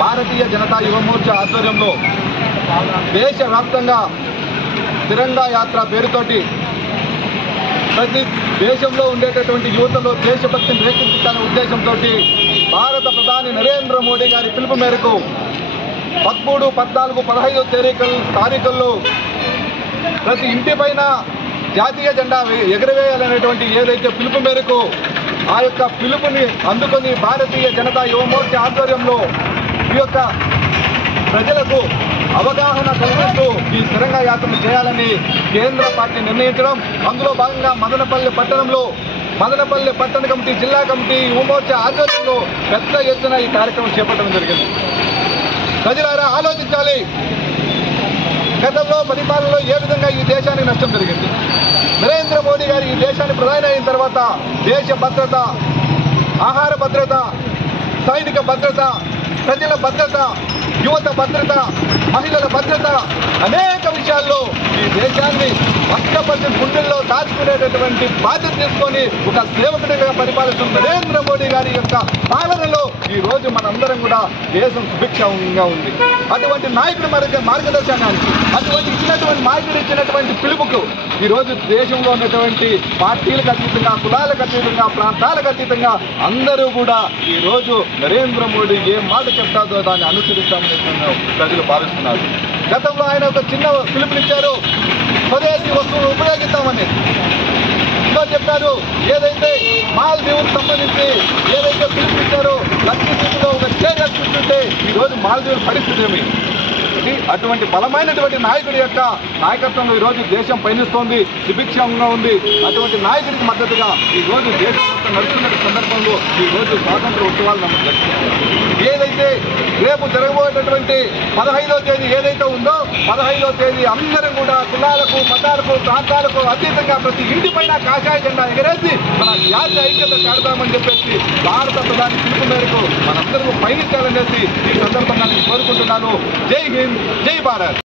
భారతీయ జనతా యువ మోర్చా ఆధ్వర్యంలో దేశవ్యాప్తంగా తిరంగా యాత్ర పేరుతోటి ప్రతి దేశంలో ఉండేటటువంటి యువతలో దేశభక్తిని రేకెత్తించాలనే ఉద్దేశంతో భారత ప్రధాని నరేంద్ర మోడీ గారి పిలుపు మేరకు 13, 14, 15 తారీఖుల్లో ప్రతి ఇంటి పైన జాతీయ జెండా ఎగరవేయాలనేటువంటి ఏదైతే పిలుపు మేరకు ఆ యొక్క పిలుపుని అందుకొని భారతీయ జనతా యువ మోర్చా ఆధ్వర్యంలో ఈ యొక్క ప్రజలకు అవగాహన కల్పిస్తూ ఈ తిరంగా యాత్రను చేయాలని కేంద్ర పార్టీ నిర్ణయించడం, అందులో భాగంగా మదనపల్లి పట్టణ కమిటీ, జిల్లా కమిటీ, యువ మోర్చా ఆధ్వర్యంలో పెద్ద ఎత్తున ఈ కార్యక్రమం చేపట్టడం జరిగింది. ప్రజలారా ఆలోచించాలి, గతంలో పరిపాలనలో ఏ విధంగా ఈ దేశానికి నష్టం జరిగింది. నరేంద్ర మోడీ గారు ఈ దేశాన్ని ప్రధాని అయిన తర్వాత దేశ భద్రత, ఆహార భద్రత, సైనిక భద్రత, ప్రజల భద్రత, యువత భద్రత, మహిళల భద్రత అనేక విషయాల్లో ఈ దేశాన్ని 100% గుండెల్లో దాచుకునేటటువంటి బాధ్యత తీసుకొని ఒక సేవకుడిగా పరిపాలిస్తున్న నరేంద్ర మోడీ గారి యొక్క పాలనలో ఈ రోజు మనందరం కూడా దేశం సుభిక్షంగా ఉంది. అటువంటి నాయకుడి మార్గదర్శనానికి, అటువంటి ఇచ్చినటువంటి పిలుపుకు ఈ రోజు దేశంలో ఉన్నటువంటి పార్టీలకు అతీతంగా, కులాలకు అతీతంగా, ప్రాంతాలకు అతీతంగా అందరూ కూడా ఈ రోజు నరేంద్ర మోడీ ఏ మాట చెప్తాదో దాన్ని అనుసరిస్తామని ప్రజలు భావిస్తున్నారు. గతంలో ఆయన ఒక చిన్న పిలుపునిచ్చారు, స్వదేశీ వస్తువులు ఉపయోగిస్తామని. ఇంకో చెప్పారు, ఏదైతే మాల్దీవులకు సంబంధించి ఏదైతే పిలుపునిచ్చారో లక్షద్వీప్లో ఒక చర్య చూస్తుంటే ఈ రోజు మాల్దీవుల పరిస్థితి ఏమి? అటువంటి బలమైనటువంటి నాయకుడి యొక్క నాయకత్వంలో ఈ రోజు దేశం పయనిస్తోంది, సుభిక్షంగా ఉంది. అటువంటి నాయకుడికి మద్దతుగా ఈ రోజు దేశం మొత్తం నడుస్తున్న సందర్భంలో ఈ రోజు స్వాతంత్ర ఉత్సవాలు మనం జరుపుకుంటున్నాం. ఏదైతే రేపు జరగబోయేటటువంటి 15వ తేదీ ఏదైతే ఉందో 15వ తేదీ అందరం కూడా కులాలకు, మతాలకు, ప్రాంతాలకు అతీతంగా ప్రతి ఇంటి పైన కాషాయ జెండా ఎగరేసి మన జాతీయ ఐక్యత చాడదామని చెప్పేసి భారత ప్రధాని పిలుపు మేరకు మనందరూ పయనించాలనేసి ఈ సందర్భంగా నేను కోరుకుంటున్నాను. జై హింద్, జై భారత్.